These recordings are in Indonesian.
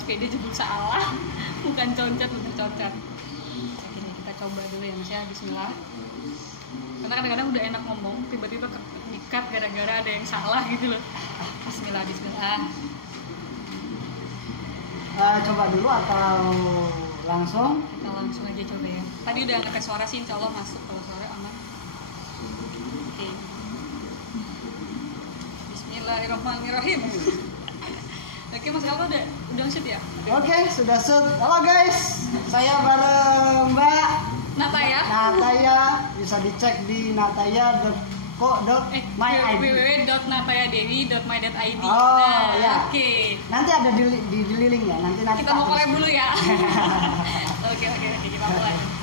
sepeda jebul salah. Bukan concat, bukan cocat. Oke, kita coba dulu ya Mas ya. Bismillah. Karena kadang-kadang udah enak ngomong, tiba-tiba di-cut gara-gara ada yang salah gitu loh. Bismillah, bismillah. Coba dulu atau langsung? Kita langsung aja coba ya. Tadi udah ngetes suara sih, insya Allah masuk. Kalau suara aman. Oke. Bismillahirrahmanirrahim. Oke Mas Elka udah shoot ya? Oke, sudah shoot. Halo guys, saya bareng Mbak Nataya. Nataya, bisa dicek di nataya.co.my.id. www.natayadewi.my.id. Oh ya. Oke. Nanti ada di link ya. Nanti Kita mau collab dulu ya. Oke, kita mulai.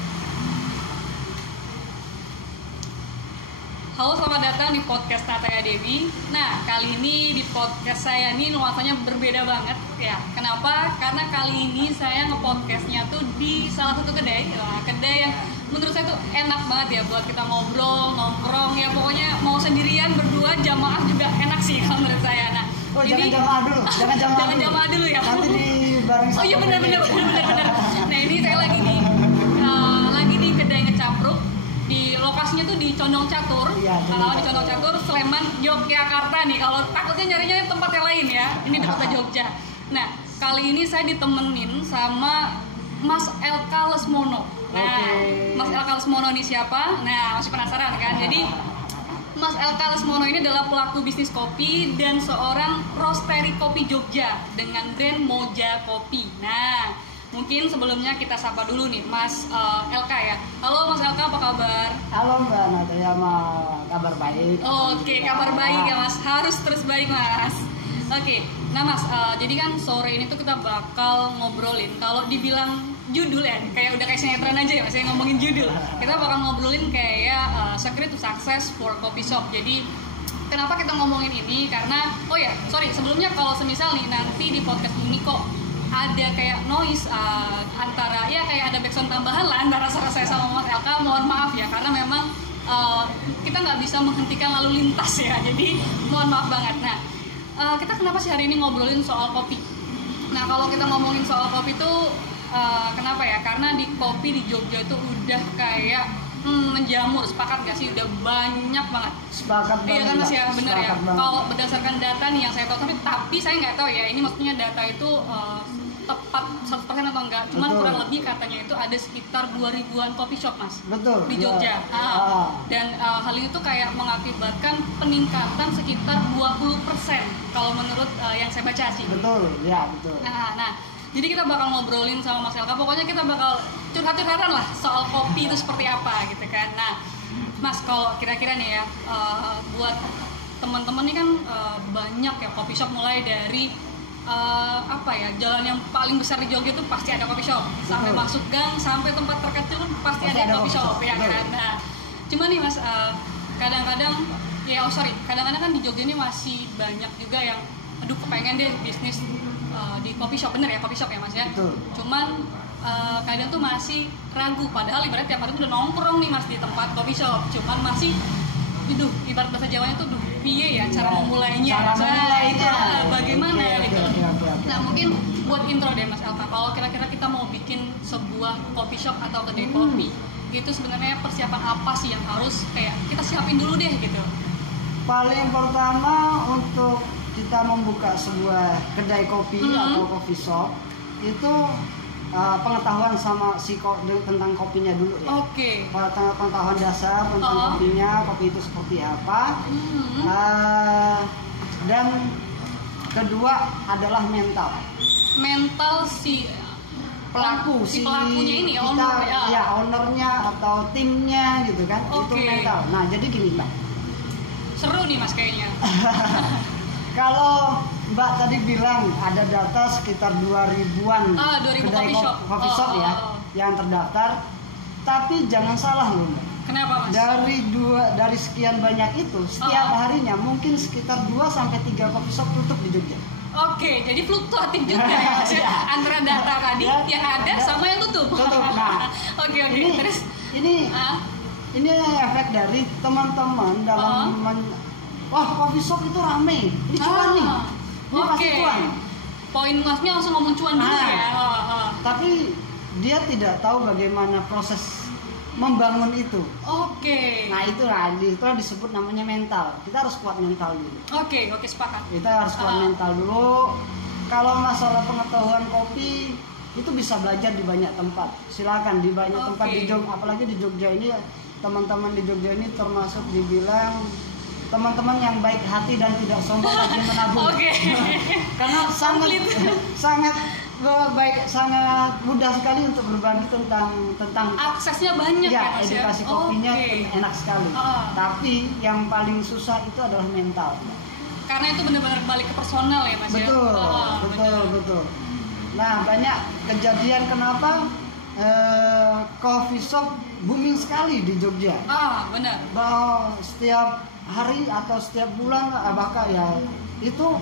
Halo, selamat datang di podcast Nataya Dewi. Nah, kali ini di podcast saya ini nuansanya berbeda banget ya. Kenapa? Karena kali ini saya nge-podcastnya tuh di salah satu kedai. Kedai yang menurut saya tuh enak banget ya buat kita ngobrol, nongkrong ya. Pokoknya mau sendirian, berdua, jamaah juga enak sih kalau menurut saya. Nah, ini jangan jamaah dulu ya. Nanti di bareng. Oh iya benar. Nah, ini saya lagi di kedai ngecapruk. Di lokasinya tuh di Condong Catur. Kalau di Condong Catur, Sleman, Yogyakarta nih. Kalau takutnya nyarinya tempat yang lain ya. Ini dekat Jogja. Nah, kali ini saya ditemenin sama Mas Elka Lesmono. Nah, Mas Elka Lesmono ini siapa? Nah, masih penasaran kan? Jadi Mas Elka Lesmono ini adalah pelaku bisnis kopi dan seorang roastery kopi Jogja dengan brand Moja Kopi. Nah, mungkin sebelumnya kita sapa dulu nih Mas Elka ya. Halo Mas Elka, apa kabar? Halo Mbak Nataya, kabar baik. Oke, kabar baik ya Mas. Harus terus baik Mas. Oke, nah Mas, jadi kan sore ini tuh kita bakal ngobrolin. Kalau dibilang judul ya, kayak udah kayak sinetron aja ya Mas, saya ngomongin judul. Kita bakal ngobrolin kayak secret to success for coffee shop. Jadi kenapa kita ngomongin ini? Karena, sebelumnya kalau semisal nih nanti di podcast ini kok ada kayak noise antara ya kayak ada backsound tambahan lah antara suara saya sama Mas Elka, mohon maaf ya karena memang kita nggak bisa menghentikan lalu lintas ya, jadi mohon maaf banget. Nah, kita kenapa sih hari ini ngobrolin soal kopi? Nah, kalau kita ngomongin soal kopi tuh kenapa ya? Karena di kopi di Jogja itu udah kayak menjamur, sepakat gak sih? Udah banyak banget. Sepakat banget. Iya kan Mas ya, bener ya. Banget. Kalau berdasarkan data nih yang saya tahu, tapi saya nggak tahu ya. Ini maksudnya data itu tepat 100% atau enggak. Cuman Betul. kurang lebih katanya itu ada sekitar 2000-an coffee shop Mas. Betul. Di Jogja. Ya. Dan hal ini tuh kayak mengakibatkan peningkatan sekitar 20% kalau menurut yang saya baca sih. Betul, ya betul. Nah, jadi kita bakal ngobrolin sama Mas Elka. Pokoknya kita bakal curhat-curhatan lah soal kopi itu seperti apa gitu kan. Nah, Mas, kalau kira-kira nih ya buat teman-teman nih kan banyak ya coffee shop, mulai dari jalan yang paling besar di Jogja itu pasti ada coffee shop. Sampai masuk gang, sampai tempat terkecil pun pasti ada coffee shop ya kan. Nah, cuman nih Mas, kadang-kadang kan di Jogja ini masih banyak juga yang kepengen deh bisnis di coffee shop, bener ya, coffee shop ya Mas ya. Betul. Cuman kadang tuh masih ragu, padahal ibarat tiap hari tuh udah nongkrong nih Mas di tempat coffee shop, cuman masih ibarat bahasa Jawanya tuh piye ya cara memulainya, bagaimana ya gitu. Nah, mungkin buat intro deh Mas Elka, kalau kira-kira kita mau bikin sebuah coffee shop atau kedai kopi, itu sebenarnya persiapan apa sih yang harus kayak kita siapin dulu deh gitu? Paling pertama untuk kita membuka sebuah kedai kopi atau coffee shop itu pengetahuan sama tentang kopinya dulu ya. Oke. Pengetahuan dasar tentang kopinya, kopi itu seperti apa. Dan kedua adalah mental. Mental si pelakunya ini, ownernya atau timnya gitu kan. Itu mental. Nah, jadi gini Mbak. Seru nih Mas kayaknya. Kalau Mbak tadi bilang ada data sekitar 2000-an 2000 kedai coffee shop ya yang terdaftar, tapi jangan salah loh Mbak. Kenapa Mas? Dari sekian banyak itu setiap harinya mungkin sekitar 2-3 coffee shop tutup di Jogja. Oke, jadi fluktuatif juga ya Mas antara data tadi yang ada sama yang tutup. Nah, oke. Terus ini efek dari teman-teman dalam wah, coffee shop itu rame, ini cuan nih, ini pasti cuan. poin masnya langsung ngomong cuan dulu ya. Tapi dia tidak tahu bagaimana proses membangun itu. Oke. Nah itulah disebut namanya mental. Kita harus kuat mental dulu. Oke, sepakat. Kita harus kuat mental dulu. Kalau masalah pengetahuan kopi itu bisa belajar di banyak tempat. Silakan di banyak tempat di Jogja, apalagi di Jogja ini teman-teman di Jogja ini termasuk dibilang teman-teman yang baik hati dan tidak sombong lagi menabung. Karena sangat baik, sangat mudah sekali untuk berbagi tentang aksesnya banyak ya, Mas edukasi kopinya enak sekali. Tapi yang paling susah itu adalah mental. Karena itu benar-benar balik ke personal ya Mas betul, ya. Betul. Nah, banyak kejadian kenapa coffee shop booming sekali di Jogja. Benar. Bahwa setiap hari atau setiap bulan bahkan ya itu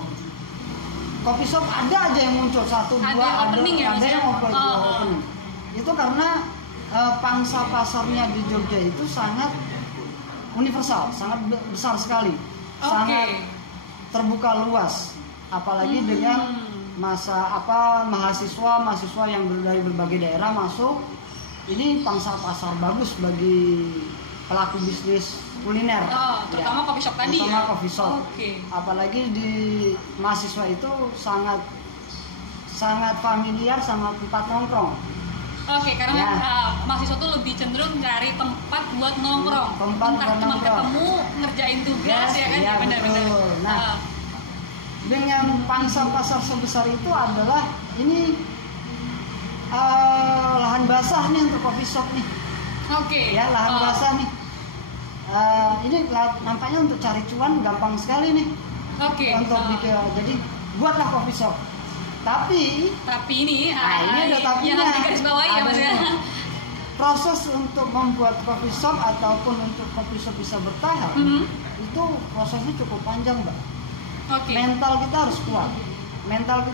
coffee shop ada aja yang muncul satu dua ada yang opening. Itu karena pangsa pasarnya di Jogja itu sangat universal, sangat besar sekali, sangat terbuka luas, apalagi dengan mahasiswa yang dari berbagai daerah masuk. Ini pangsa pasar bagus bagi pelaku bisnis kuliner, terutama coffee shop tadi ya. Coffee shop. Apalagi di mahasiswa itu sangat familiar sama tempat nongkrong. Karena mahasiswa tuh lebih cenderung cari tempat buat nongkrong. Entah cuma ketemu ngerjain tugas ya kan? Ya, benar-benar. Nah, dengan pangsa pasar sebesar itu adalah ini lahan basah nih untuk coffee shop nih. Ya, lahan basah nih. Ini nampaknya untuk cari cuan gampang sekali nih. Untuk jadi buatlah coffee shop. Tapi ini ada tapinya. Yang harus digaris bawahi ya Mas ya. Proses untuk membuat coffee shop ataupun untuk coffee shop bisa bertahan itu prosesnya cukup panjang, Mbak. Mental kita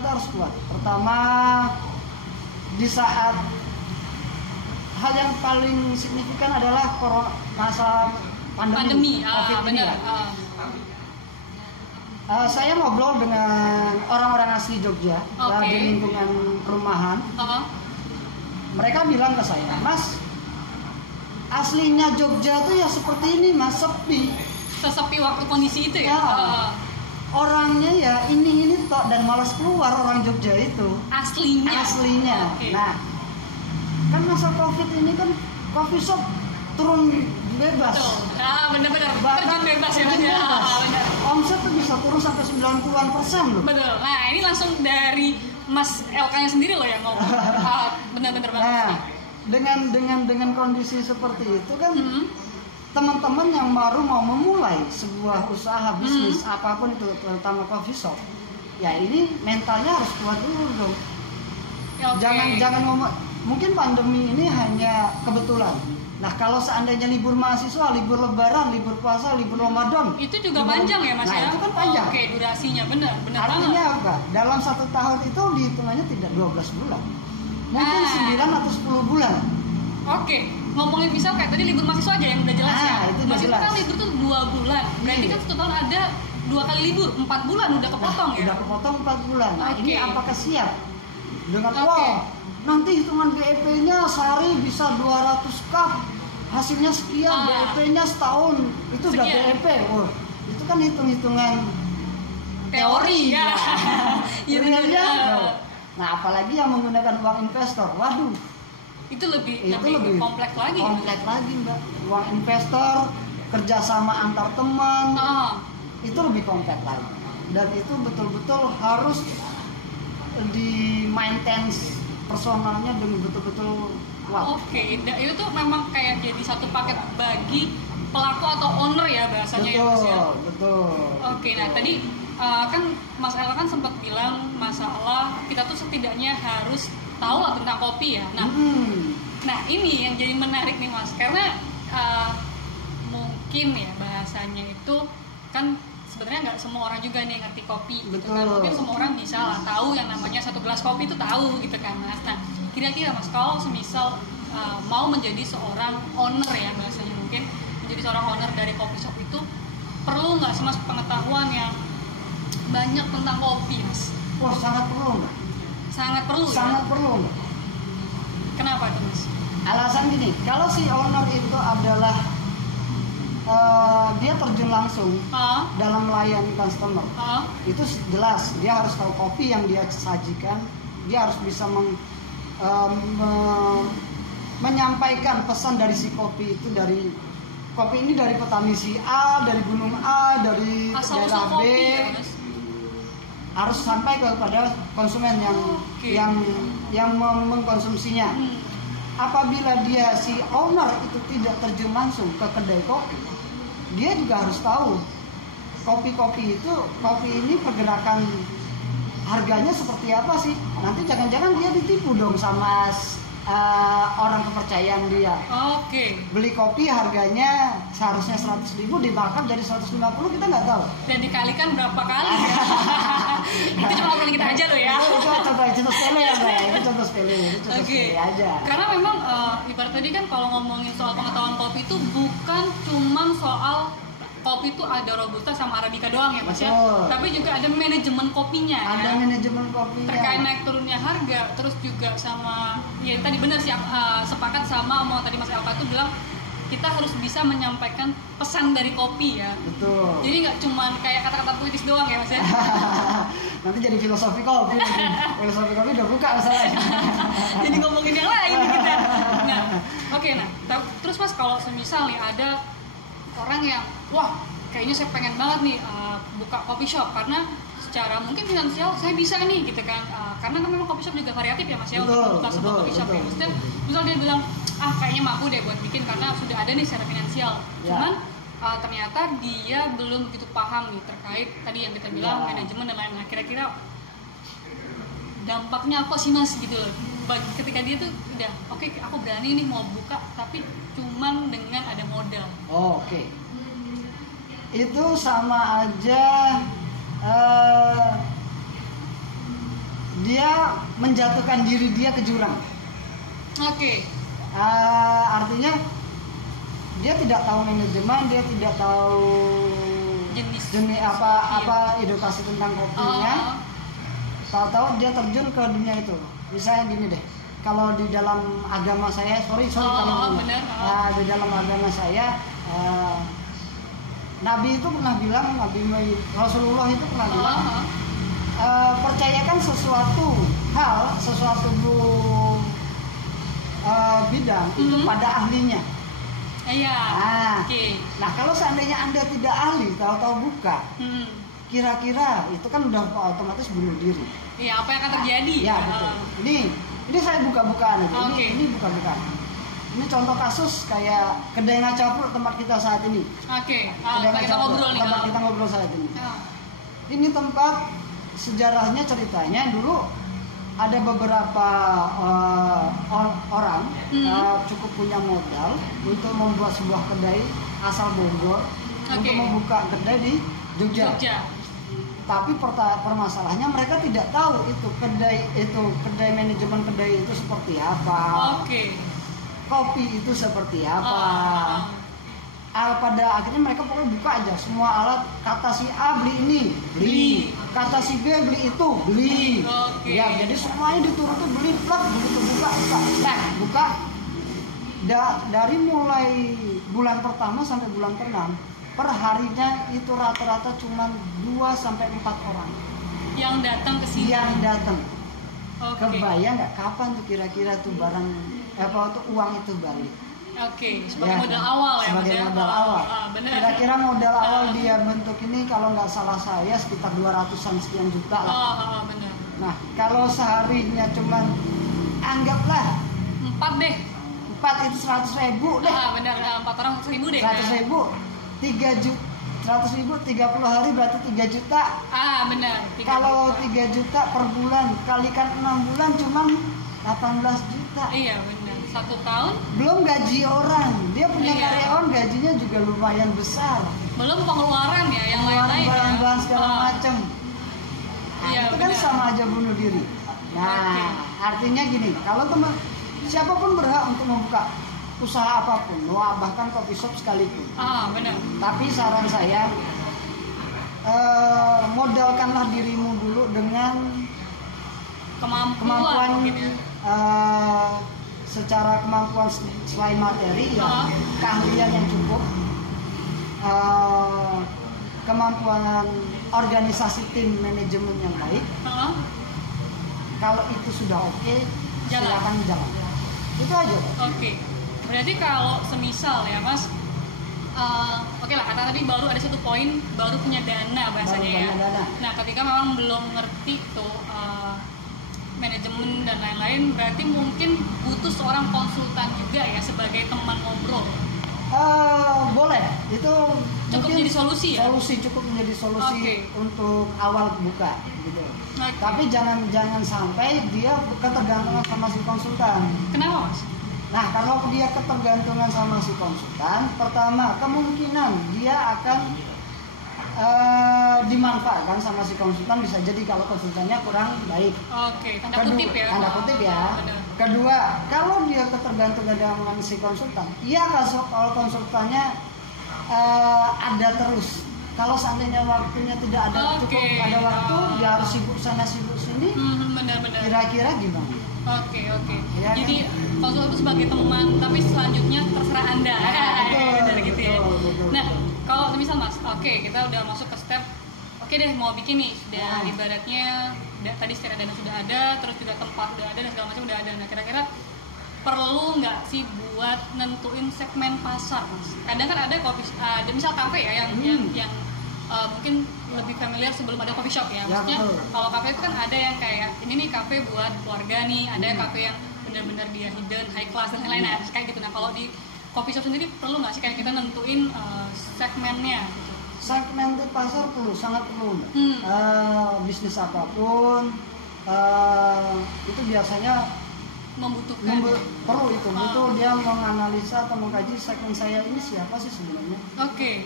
harus kuat. Pertama, di saat hal yang paling signifikan adalah masalah pandemi COVID ini ya. Saya ngobrol dengan orang-orang asli Jogja di lingkungan perumahan. Mereka bilang ke saya, Mas, aslinya Jogja tuh ya seperti ini Mas, sepi. Sesepi waktu kondisi itu ya. Orangnya ya ini tok dan malas keluar orang Jogja itu. Aslinya. Nah, kan masa COVID ini kan coffee shop turun bebas. Benar-benar terjun bebas ya Mas ya. Omset tuh bisa turun sampai 90% loh. Betul. Nah, ini langsung dari Mas LK-nya sendiri loh yang ngomong. Benar-benar banget. Nah, dengan kondisi seperti itu kan teman-teman yang baru mau memulai sebuah usaha bisnis apapun itu, terutama coffee shop, ya ini mentalnya harus kuat dulu dong. Jangan ngomong mungkin pandemi ini hanya kebetulan. Nah, kalau seandainya libur mahasiswa, libur lebaran, libur puasa, libur Ramadan, itu juga panjang ya Mas ya? Nah, itu kan panjang. Durasinya benar Artinya banget. apa? Dalam 1 tahun itu dihitungannya tidak 12 bulan. Mungkin 9 atau 10 bulan. Ngomongin misal kayak tadi libur mahasiswa aja yang udah jelas ya. Itu udah jelas. Kan libur tuh 2 bulan. Berarti kan 1 tahun ada 2 kali libur, 4 bulan udah kepotong ya. Udah kepotong 4 bulan. Nah, ini apakah siap dengan nanti hitungan BEP-nya sehari bisa 200 cup, hasilnya sekian, BEP-nya setahun itu udah BEP. Itu kan hitung-hitungan teori ya. Iya. Nah, apalagi yang menggunakan uang investor. Waduh. Itu lebih kompleks lagi. Kompleks lagi, Mbak. Uang investor, kerjasama antar teman, itu lebih kompleks lagi. Dan itu betul-betul harus di maintenance personalnya dengan betul-betul kuat. Itu tuh memang kayak jadi satu paket bagi pelaku atau owner ya bahasanya ya Mas ya. Betul. Nah tadi kan Mas Ella kan sempat bilang masalah kita tuh setidaknya harus tahu lah tentang kopi ya. Nah ini yang jadi menarik nih Mas, karena mungkin ya bahasanya itu kan sebenarnya nggak semua orang juga nih ngerti kopi gitu kan. Mungkin semua orang bisa lah tahu yang namanya 1 gelas kopi itu tahu gitu kan Mas. Nah kira-kira Mas kalau semisal mau menjadi seorang owner ya bahasanya, mungkin menjadi seorang owner dari kopi shop itu perlu nggak sih Mas pengetahuan yang banyak tentang kopi Mas Wah, sangat perlu Mbak. Sangat perlu. Sangat Ya? perlu Mbak. Kenapa tuh Mas? Alasan gini, kalau si owner itu adalah dia terjun langsung dalam melayani customer, itu jelas dia harus tahu kopi yang dia sajikan, dia harus bisa menyampaikan pesan dari si kopi itu, dari kopi ini dari petani si A, dari gunung A, dari daerah B, ya, harus sampai kepada konsumen yang mengkonsumsinya. Apabila dia si owner itu tidak terjun langsung ke kedai kopi, dia juga harus tahu kopi ini pergerakan harganya seperti apa sih. Nanti jangan-jangan dia ditipu dong sama orang kepercayaan dia. Beli kopi harganya seharusnya 100.000 dibakar jadi 150, kita nggak tahu. Dan dikalikan berapa kali ya? Itu cuma obrolan kita aja loh ya. Itu contoh sepele ya Mbak. Itu contoh sepele aja. Karena memang ibarat tadi kan kalau ngomongin soal pengetahuan kopi itu bukan cuma soal kopi itu ada robusta sama arabica doang ya Mas ya. Tapi juga ada manajemen kopinya. Ada manajemen kopinya. Terkait naik turunnya harga, terus juga sama ya tadi benar sih sepakat sama mau tadi Mas Elka tuh bilang kita harus bisa menyampaikan pesan dari kopi ya. Betul. Jadi nggak cuma kayak kata-kata puitis doang ya Mas ya. Nanti jadi filosofi kopi. Filosofi kopi udah buka masalahnya. Jadi ngomongin yang lain kita. Nah, terus Mas kalau semisal nih ada orang yang wah kayaknya saya pengen banget nih buka coffee shop karena secara mungkin finansial saya bisa nih gitu kan, karena kan memang coffee shop juga variatif ya Mas ya untuk buka sebuah coffee shop ya. Maksudnya misal dia bilang kayaknya mampu deh buat bikin karena sudah ada nih secara finansial, cuman ternyata dia belum begitu paham nih terkait tadi yang kita bilang manajemen dan lain-lain. Kira-kira dampaknya apa sih Mas gitu loh ketika dia tuh udah oke, aku berani nih mau buka tapi cuman dengan ada modal. Itu sama aja dia menjatuhkan diri dia ke jurang. Artinya dia tidak tahu manajemen, dia tidak tahu jenis apa edukasi tentang kopinya. Tahu-tahu dia terjun ke dunia itu. Misalnya gini deh, kalau di dalam agama saya, di dalam agama saya, Nabi itu pernah bilang, Rasulullah itu pernah bilang, percayakan sesuatu hal, sesuatu bidang itu pada ahlinya. Nah, kalau seandainya Anda tidak ahli, tahu-tahu buka, kira-kira itu kan udah otomatis bunuh diri. Iya, apa yang akan terjadi? Ya, betul. Ini saya buka-bukaan aja. Ini buka-bukaan. Ini contoh kasus kayak kedai ngacapur tempat kita saat ini. Tempat kita ngobrol saat ini. Ini tempat sejarahnya, ceritanya dulu ada beberapa orang cukup punya modal untuk membuat sebuah kedai asal Bogor untuk membuka kedai di Jogja. Tapi permasalahannya mereka tidak tahu itu kedai manajemen kedai itu seperti apa. Kopi itu seperti apa. Pada akhirnya mereka pokoknya buka aja semua alat. Kata si A beli ini, beli. Kata si B beli itu, beli. Ya, jadi semuanya dituruti beli, plak, begitu buka. Dari mulai bulan pertama sampai bulan ke-6, per harinya itu rata-rata cuma 2-4 orang yang datang ke sini. Kebayang nggak kapan tuh kira-kira tuh barang uang itu balik? Sebagai modal awal ya. Sebagai modal awal. Kira-kira modal awal dia bentuk ini kalau nggak salah saya sekitar 200-an sekian juta lah. Nah, kalau seharinya cuma anggaplah 4 deh. 4 itu 100.000 deh. 4 orang 100.000 deh. 100.000, 3 juta, 100.000 30 hari berarti 3 juta. Kalau 3 juta per bulan kalikan 6 bulan cuma 18 juta. Iya benar. 1 tahun. Belum gaji orang. Dia punya karyawan gajinya juga lumayan besar. Belum pengeluaran ya yang lain-lain. Barang-barang segala macam. Itu kan sama aja bunuh diri. Nah, artinya gini, kalau siapapun berhak untuk membuka usaha apapun, bahkan coffee shop sekalipun. Benar. Tapi saran saya, modalkanlah dirimu dulu dengan kemampuan mungkin ya. Secara kemampuan selain materi ya keahlian yang cukup, kemampuan organisasi tim manajemen yang baik. Kalau itu sudah oke, silakan jalan. Itu aja. Oke. Berarti kalau semisal ya Mas, oke lah, kata tadi baru ada satu poin, baru punya dana bahasanya ya. Dana. Nah, ketika memang belum ngerti tuh manajemen dan lain-lain, berarti mungkin butuh seorang konsultan juga ya sebagai teman ngobrol. Boleh, itu cukup menjadi solusi ya. Cukup menjadi solusi untuk awal buka gitu. Tapi jangan sampai dia ketergantungan sama si konsultan. Kenapa Mas? Nah, kalau dia ketergantungan sama si konsultan, pertama kemungkinan dia akan dimanfaatkan sama si konsultan, bisa jadi kalau konsultannya kurang baik. Tanda kutip ya. Tanda kutip ya. Kedua, kalau dia ketergantungan dengan si konsultan, iya kalau konsultannya ada terus. Kalau seandainya waktunya tidak ada cukup ada waktu, dia harus sibuk sana sibuk sini. Benar-benar. Kira-kira gimana? Oke. Ya, jadi konsultan itu sebagai teman, tapi selanjutnya terserah Anda. Benar gitu ya. Betul. Nah, kalau misal Mas, kita udah masuk ke step, deh mau bikin nih, sudah ibaratnya tadi secara dana sudah ada, terus juga tempat udah ada dan segala macam udah ada. Nah, kira-kira perlu nggak sih buat nentuin segmen pasar, Mas? Kadang kan ada ada misal kafe ya yang mungkin lebih familiar sebelum ada coffee shop ya. Maksudnya kalau kafe itu kan ada yang kayak ini nih kafe buat keluarga nih, ada kafe yang benar-benar dia hidden, high class dan lain-lain kayak gitu. Nah, kalau di coffee shop sendiri perlu nggak sih kayak kita nentuin segmennya gitu? Segmented pasar sangat perlu. Bisnis apapun itu biasanya membutuhkan perlu itu. Butuh dia menganalisa atau mengkaji segmen saya ini siapa sih sebenarnya.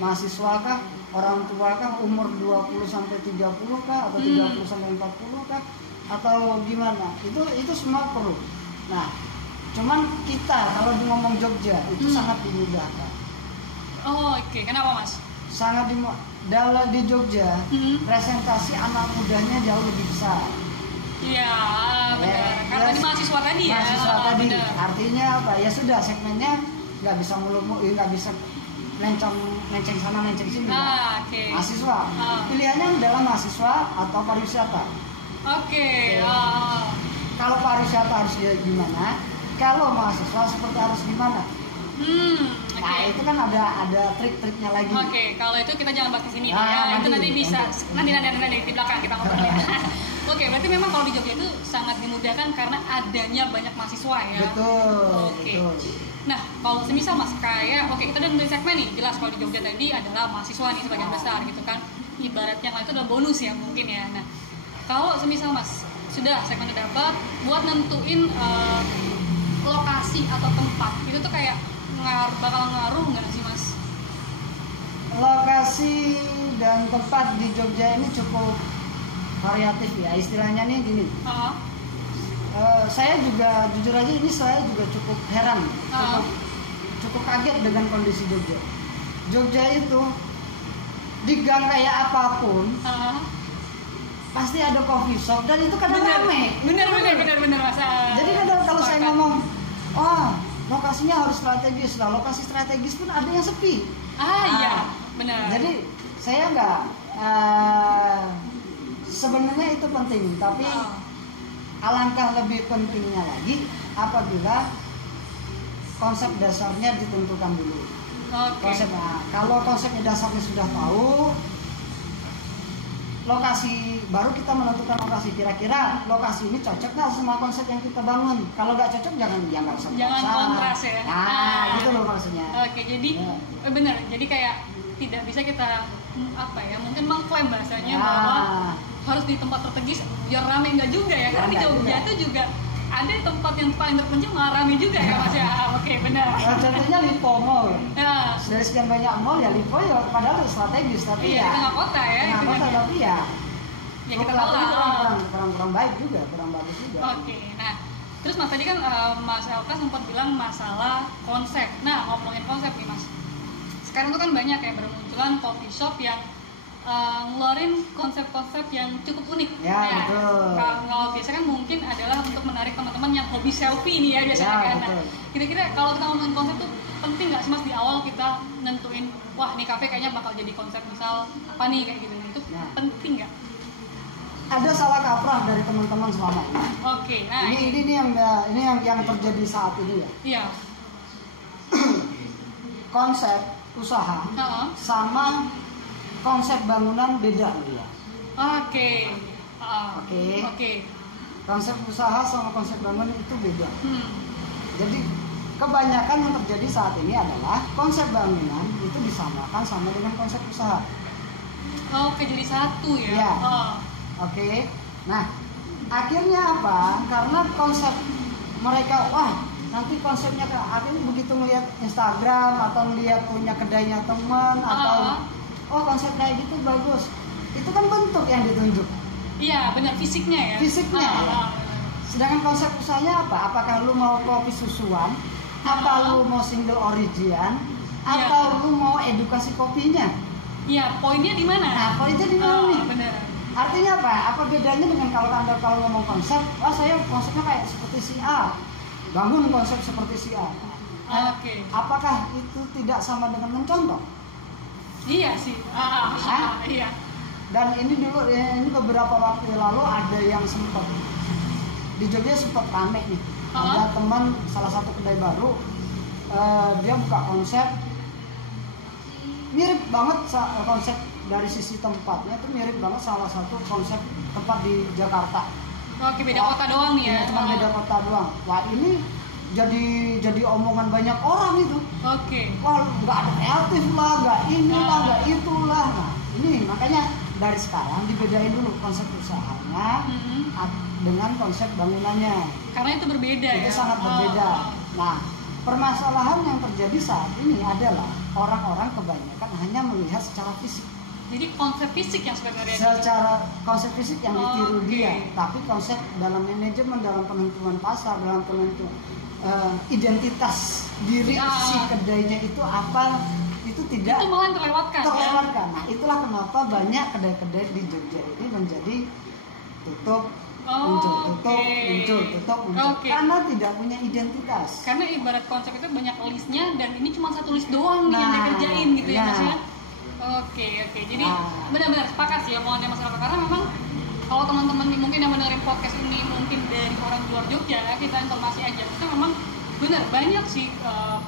Mahasiswa kah, orang tua kah, umur 20 sampai 30 kah, atau 30 sampai 40 kah, atau gimana? Itu semua perlu. Nah, cuman kita kalau ngomong Jogja itu sangat dimudahkan. Kenapa Mas? Sangat di Jogja presentasi anak mudanya jauh lebih besar. Iya, benar. Karena di mahasiswa tadi ya. Mahasiswa tadi. Artinya apa? Ya sudah, segmennya nggak bisa nggak bisa lenceng sana lenceng sini. Mahasiswa. Pilihannya adalah mahasiswa atau pariwisata. Kalau pariwisata harus gimana? Kalau mahasiswa seperti harus gimana? Nah, itu kan ada trik-triknya lagi. Kalau itu kita jangan bahas di sini ya. Itu nanti bisa nanti di belakang kita ngobrol ya. Berarti memang kalau di Jogja itu sangat dimudahkan karena adanya banyak mahasiswa ya. Betul. Nah, kalau semisal Mas kayak kita udah mulai segmen nih, jelas kalau di Jogja tadi adalah mahasiswa nih sebagian besar gitu kan. Ibarat yang lain itu adalah bonus ya mungkin ya. Nah, kalau semisal Mas sudah segmen udah dapat, buat nentuin lokasi atau tempat itu tuh kayak bakal ngaruh nggak sih Mas? Lokasi dan tempat di Jogja ini cukup variatif ya, istilahnya nih gini. Saya juga jujur aja ini saya juga cukup heran, cukup kaget dengan kondisi Jogja. Jogja itu di gang kayak apapun pasti ada coffee shop dan itu kadang rame. Bener Mas. Jadi kadang kalau saya ngomong, lokasinya harus strategis. Nah, lokasi strategis pun ada yang sepi. Iya, benar. Jadi saya nggak sebenarnya itu penting, tapi alangkah lebih pentingnya lagi apabila konsep dasarnya ditentukan dulu. Konsepnya, kalau konsepnya dasarnya sudah tahu, lokasi baru kita menentukan lokasi, kira-kira lokasi ini cocok nggak sama konsep yang kita bangun. Kalau nggak cocok jangan usah. Jangan kontras ya. Gitu loh maksudnya. Jadi benar. Jadi kayak tidak bisa kita mungkin mengklaim bahasanya bahwa harus di tempat strategis biar rame, enggak juga ya. Karena di Jogja itu juga ada tempat yang paling terpencil malah rame juga ya Mas ya. Benar. Contohnya Lipo Mall. Dari sekian banyak mall ya Lipo ya padahal strategis tapi di tengah kota ya. Tapi ya kita tahu lah kurang baik juga, kurang bagus juga. Nah terus Mas tadi kan Mas Elka sempat bilang masalah konsep. Nah ngomongin konsep nih Mas, sekarang tuh kan banyak ya bermunculan coffee shop yang ngeluarin konsep-konsep yang cukup unik. Ya, betul. Kalau biasa kan mungkin adalah untuk menarik teman-teman yang hobi selfie nih ya biasanya Ya, kan. Nah, betul. kira-kira kalau kita ngomongin konsep tuh penting nggak sih Mas di awal kita nentuin, wah nih kafe kayaknya bakal jadi konsep misal apa nih kayak gitu. Itu Ya. penting nggak? Ada salah kaprah dari teman-teman selama ini. Oke, nah Ini yang terjadi saat ini ya. iya. Konsep usaha Heeh. sama konsep bangunan beda nih ya. Oke. Oke. Oke. Konsep usaha sama konsep bangunan itu beda. Hmm. Jadi kebanyakan yang terjadi saat ini adalah konsep bangunan itu disamakan sama dengan konsep usaha. Oke, jadi satu ya. Iya. Oh. Oke. Nah, akhirnya apa? Karena konsep mereka, wah nanti konsepnya akhirnya begitu melihat Instagram atau melihat punya kedainya teman atau oh konsep kayak gitu bagus. Itu kan bentuk yang ditunjuk. Iya, benar fisiknya ya. Fisiknya ya. Sedangkan konsep usahanya apa? Apakah lu mau kopi susuan? Apa lu mau single origin? Atau lu mau edukasi kopinya? Iya, poinnya di mana? Nah, poinnya di mana nih? Benar. Artinya apa? Apa bedanya dengan kalau ngomong konsep? Wah, saya konsepnya kayak seperti si A. Bangun konsep seperti si A. Oke. Apakah itu tidak sama dengan mencontoh? Iya sih. Iya. Dan ini dulu ini beberapa waktu lalu ada yang sempat di Jogja sempat rame nih. Ada teman salah satu kedai baru dia buka konsep mirip banget konsep dari sisi tempatnya itu mirip banget salah satu konsep tempat di Jakarta. Oke, beda kota doang nih ya. Cuma beda kota doang. Wah, ini jadi omongan banyak orang itu. Oke. Wah, nggak ada kreatif lah, nggak inilah, nggak itulah. Nah, ini makanya dari sekarang dibedain dulu konsep usahanya dengan konsep bangunannya. Karena itu berbeda ya. Itu sangat berbeda. Nah, permasalahan yang terjadi saat ini adalah orang-orang kebanyakan hanya melihat secara fisik. Jadi konsep fisik yang sebenarnya. Secara konsep fisik yang ditiru Oke. dia, tapi konsep dalam manajemen, dalam penentuan pasar, dalam penentuan identitas diri si kedainya itu apa, itu tidak Itu malah terlewatkan. terlewatkan. Nah, itulah kenapa banyak kedai-kedai di Jogja ini menjadi tutup, muncul, tutup, muncul. Oke. Karena tidak punya identitas. Karena ibarat konsep itu banyak listnya dan ini cuma satu list doang nih yang Nah, dikerjain gitu ya iya. Mas ya. Oke. Jadi Nah. benar-benar sepakat sih omongannya Mas Rafa, karena memang kalau teman-teman nih mungkin yang mendengarin podcast ini mungkin dari orang luar Jogja, kita informasi aja. Itu memang benar banyak sih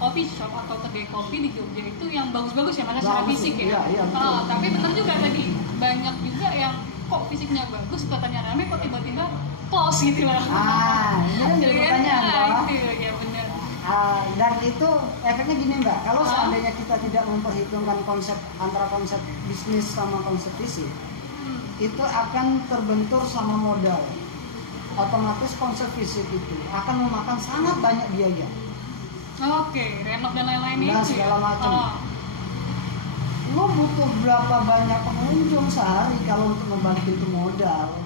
coffee shop atau kedai kopi di Jogja itu yang bagus-bagus ya Mas secara Bagus, fisik ya. iya, betul. Tapi benar juga tadi banyak juga yang kok fisiknya bagus, kelihatannya rame, kok tiba-tiba close gitu lah. Ini kan jadi pertanyaan, Mbak. Itu ya benar. Dan itu efeknya gini Mbak, kalau seandainya kita tidak memperhitungkan konsep antara konsep bisnis sama konsep fisik, itu akan terbentur sama modal. Otomatis konsep fisik itu akan memakan sangat banyak biaya. Oke, renov dan lain-lain Dan itu segala macam. Lo butuh berapa banyak pengunjung sehari kalau untuk membalikin itu modal?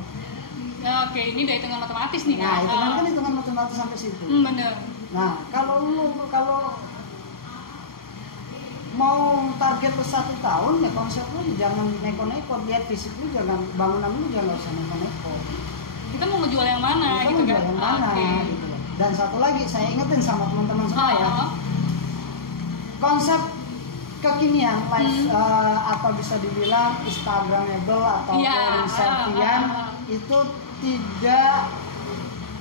Oke, ini udah hitungan otomatis nih Nah, kan. itu kan hitungan otomatis sampai situ. Bener. Nah, kalau mau target ke 1 tahun ya konsep lu jangan neko-neko, lihat fisik lu, jangan bangunan lu jangan usah neko-neko. Kita mau ngejual yang mana Kita gitu mau kan? jual yang mana gitu. Dan satu lagi saya ingetin sama teman-teman semua ya, konsep kekinian atau bisa dibilang instagramable atau selfie-an itu tidak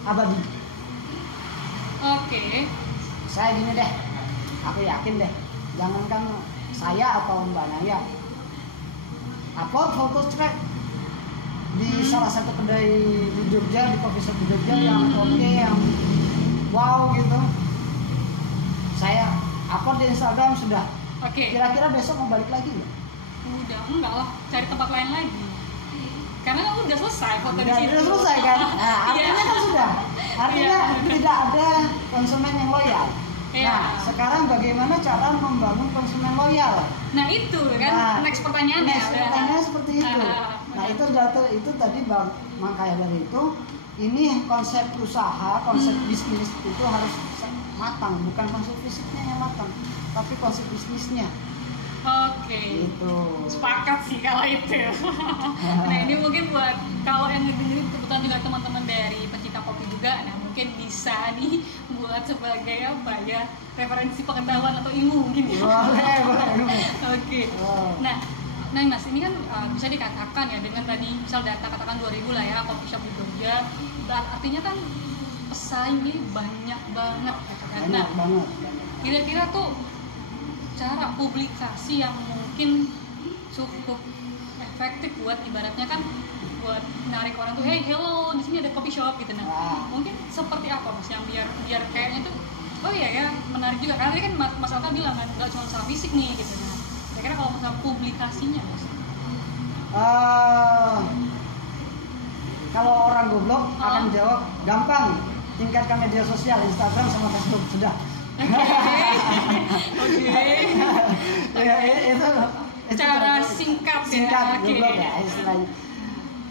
abadi. Oke. Saya gini deh, aku yakin deh, jangankan saya atau Mbak Naya upload foto track di salah satu kedai di Jogja, di coffee shop di Jogja yang oke, yang wow gitu, saya upload di Instagram sudah. Oke. Kira-kira besok mau balik lagi nggak? Udah enggak lah, cari tempat lain lagi. Karena udah selesai foto di situ. Udah selesai kan? Nah, artinya kan sudah. Artinya tidak ada konsumen yang loyal. Nah, sekarang bagaimana cara membangun konsumen loyal? Nah itu kan next pertanyaannya. Next pertanyaannya seperti itu. Nah itu tadi makanya dari itu ini konsep usaha, konsep bisnis itu harus matang, bukan konsep fisiknya yang matang, tapi konsep bisnisnya. Oke. Oke. Itu. Sepakat sih kalau itu. Nah ini mungkin buat kalau yang ngedengerin kebetulan juga teman-teman dari pecinta kopi juga, nah mungkin bisa nih buat sebagai apa ya, referensi pengetahuan atau ilmu mungkin ya. Boleh. Oke. Oh. Nah Mas ini kan bisa dikatakan ya dengan tadi misal data katakan 2000 lah ya coffee shop di Jogja, artinya kan pesaingnya banyak banget gitu kan. Banyak banget. Kira-kira tuh cara publikasi yang mungkin cukup efektif buat ibaratnya kan buat narik orang tuh, hey hello di sini ada coffee shop gitu. Nah mungkin seperti apa Mas yang biar kayaknya tuh oh iya ya menarik juga karena tadi kan Mas Alka bilang kan nggak cuma masalah fisik nih gitu. Nah kira-kira kalau masalah publikasinya Mas? Kalau orang goblok akan jawab gampang, tingkatkan media sosial, Instagram sama Facebook sudah. Oke. Ya, itu cara singkat ya. Goblok ya istilahnya.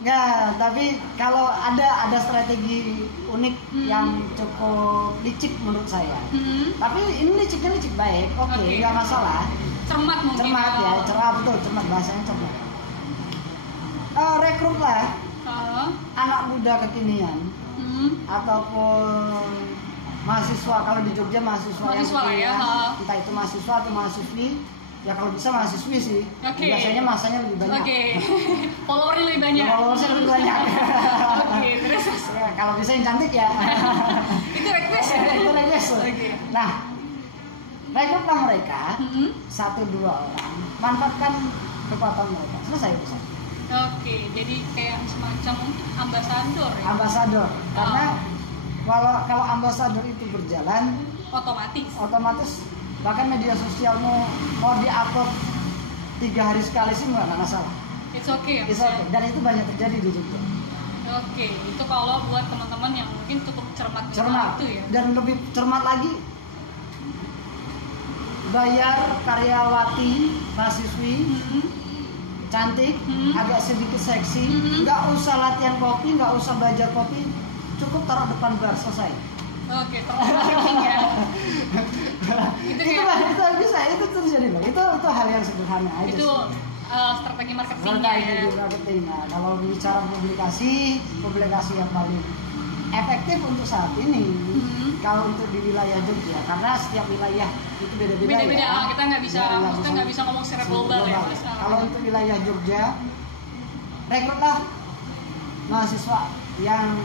Nggak, tapi kalau ada strategi unik yang cukup licik menurut saya. Tapi ini licik baik, oke, nggak masalah. Cermat mungkin. Cermat ya, cermat bahasanya cermat. Rekrutlah anak muda kekinian ataupun mahasiswa, kalau di Jogja mahasiswa yang ya, entah itu mahasiswa atau mahasiswi, ya kalau bisa mahasiswi sih. Biasanya masanya lebih banyak. Followernya lebih banyak. Followersnya lebih banyak. Terus ya, kalau bisa yang cantik ya. Itu request ya. Itu request. Nah, rekrutlah mereka 1-2 orang, manfaatkan kekuatan mereka, selesai urusan. Oke, jadi kayak semacam ambasador ya. Ambasador, karena kalau ambasador itu berjalan otomatis bahkan media sosial mau diupload 3 hari sekali sih nggak masalah. It's okay ya. It's okay. Dan itu banyak terjadi di Jogja. Oke, itu kalau buat teman-teman yang mungkin cukup cermat itu ya. Dan lebih cermat lagi, bayar karyawati mahasiswi cantik, agak sedikit seksi, nggak usah latihan kopi, nggak usah belajar kopi, cukup taruh depan bar, selesai. Oke, marketing ya. itu bisa, itu terjadi loh. Itu hal yang sederhana aja. Itu strategi marketingnya ya. Marketing. Nah, kalau bicara publikasi yang paling efektif untuk saat ini, kalau untuk di wilayah Jogja, karena setiap wilayah itu beda-beda. Ya. Kita nggak bisa ngomong secara global ya, Mas. Kalau untuk wilayah Jogja, rekrutlah mahasiswa yang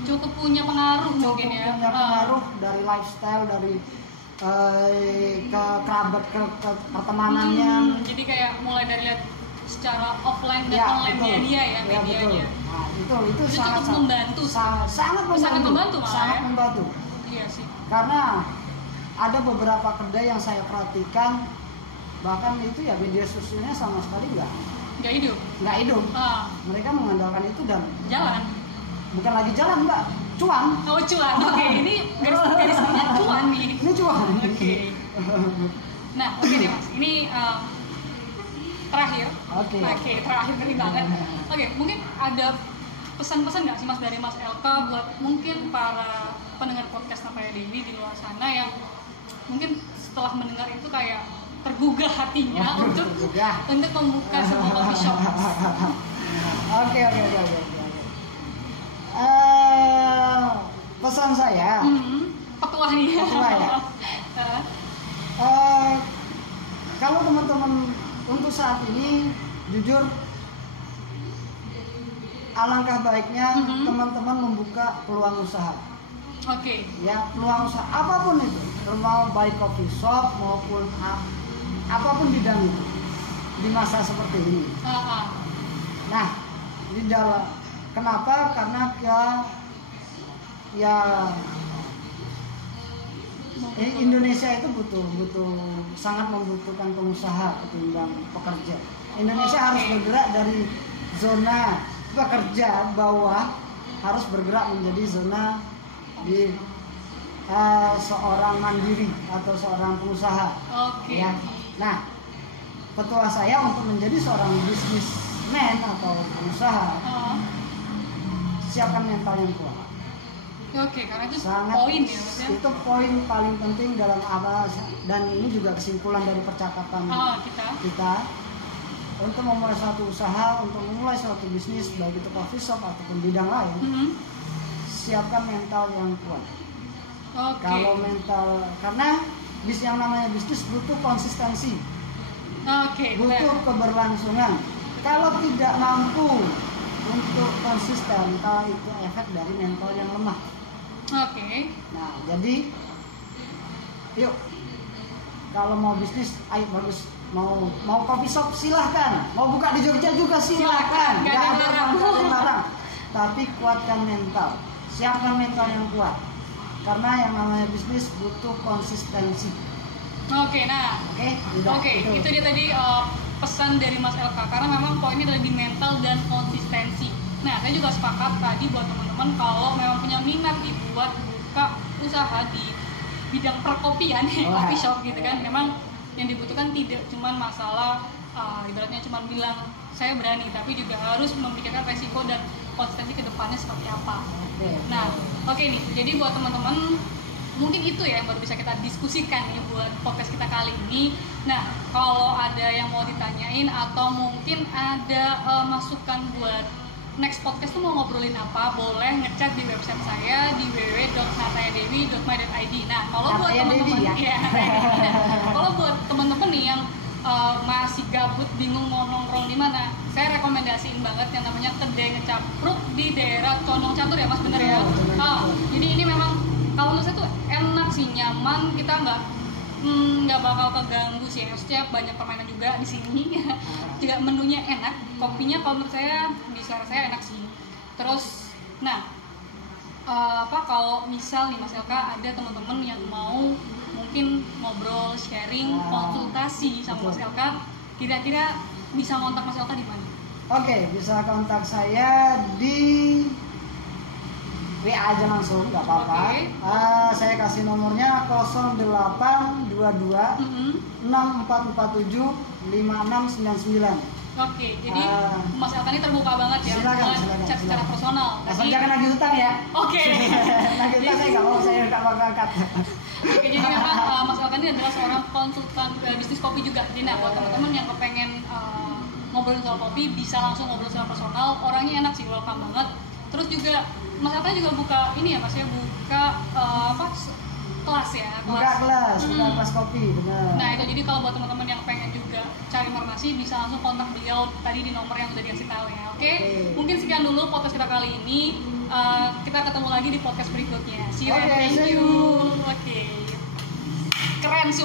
cukup punya pengaruh mungkin ya. Punya pengaruh dari lifestyle, dari ke kerabat, ke pertemanannya. Jadi kayak mulai dari lihat secara offline dan online dia ya medianya. Nah, itu sangat membantu. Sangat membantu. Sangat membantu. Iya sih. Karena ada beberapa kedai yang saya perhatikan, bahkan itu ya media sosialnya sama sekali nggak hidup. Mereka mengandalkan itu dan jalan. Bukan lagi jalan, Mbak, cuan. Cuan. Oke, ini garis-garisnya cuan nih. Ini cuan. Oke. Nah, oke deh Mas. Ini terakhir. Terakhir ngeri banget. Oke, mungkin ada pesan-pesan nggak sih Mas dari Mas Elka buat mungkin para pendengar podcast Napaya Dewi di luar sana yang mungkin setelah mendengar itu kayak tergugah hatinya untuk membuka sebuah coffee shop. Oke. Pesan saya, petuah ya. Kalau teman-teman untuk saat ini jujur, alangkah baiknya teman-teman membuka peluang usaha. Oke. Ya, peluang usaha apapun itu, mau baik coffee shop maupun apapun bidang itu di masa seperti ini. Nah, di dalam kenapa? Karena Indonesia itu sangat membutuhkan pengusaha ketimbang pekerja. Indonesia harus bergerak dari zona pekerja bawah, harus bergerak menjadi zona di seorang mandiri atau seorang pengusaha. Ya. Nah, petua saya untuk menjadi seorang businessman atau pengusaha, siapkan mental yang kuat. Oke, karena itu Sangat poin ya maksudnya. itu poin paling penting dalam apa, dan ini juga kesimpulan dari percakapan kita untuk memulai suatu usaha, untuk memulai suatu bisnis, baik itu coffee shop ataupun bidang lain. Siapkan mental yang kuat. Oke. Kalau mental, karena yang namanya bisnis butuh konsistensi, Oke, butuh keberlangsungan. Kalau tidak mampu untuk konsisten, kalau itu efek dari mental yang lemah. Oke. Nah, jadi yuk, kalau mau bisnis, ayo bagus. Mau coffee shop silahkan, mau buka di Jogja juga silahkan, Nggak ada yang larang. Tapi kuatkan mental, siapkan mental yang kuat, karena yang namanya bisnis butuh konsistensi. Oke, nah, itu dia tadi pesan dari Mas LK, karena memang poinnya adalah di mental dan konsistensi. Nah, saya juga sepakat tadi buat teman-teman kalau memang punya minat dibuat buka usaha di bidang perkopian, coffee shop gitu kan, memang yang dibutuhkan tidak cuma masalah ibaratnya cuma bilang saya berani, tapi juga harus memikirkan resiko dan konsistensi ke depannya seperti apa. Nah, oke nih, jadi buat teman-teman mungkin itu ya yang baru bisa kita diskusikan nih buat podcast kita kali ini. Nah, kalau ada yang mau ditanyain atau mungkin ada masukan buat next podcast tuh mau ngobrolin apa, boleh ngechat di website saya di www.natayadewi.my.id. Nah, kalau buat teman-teman kalau buat teman-teman nih yang masih gabut bingung mau nongkrong di mana, saya rekomendasiin banget yang namanya Kedai Ngecapruk di daerah Condong Catur ya Mas, bener ya? Jadi ini memang kalau menurut saya tuh enak sih, nyaman, kita nggak bakal keganggu sih, maksudnya banyak permainan juga di sini. Juga menunya enak, kopinya kalau menurut saya di selera saya enak sih. Terus, nah kalau misal nih Mas Elka ada teman-teman yang mau mungkin ngobrol, sharing, konsultasi sama Mas Elka, kira-kira bisa kontak Mas Elka di mana? Oke, bisa kontak saya di WA aja langsung, nggak apa-apa. Saya kasih nomornya 0822 6447 5699. Oke, jadi Mas Elka ini terbuka banget ya, silakan chat secara personal. Asal jangan nagih hutang ya. Oke. Nagih hutang saya nggak mau, saya nggak bakal angkat. Oke, jadi memang Mas Elka ini adalah seorang konsultan bisnis kopi juga. Jadi buat teman-teman yang kepengen ngobrolin soal kopi bisa langsung ngobrol secara personal. Orangnya enak sih, welcome banget. Terus juga Mas Elka juga buka ini ya Mas ya, buka kelas ya, buka kelas kopi, benar. Nah itu jadi kalau buat teman-teman yang pengen juga cari informasi bisa langsung kontak beliau tadi di nomor yang udah dikasih tahu ya. Oke. Mungkin sekian dulu podcast kita kali ini. Kita ketemu lagi di podcast berikutnya. See you and thank you. Oke. Keren sih.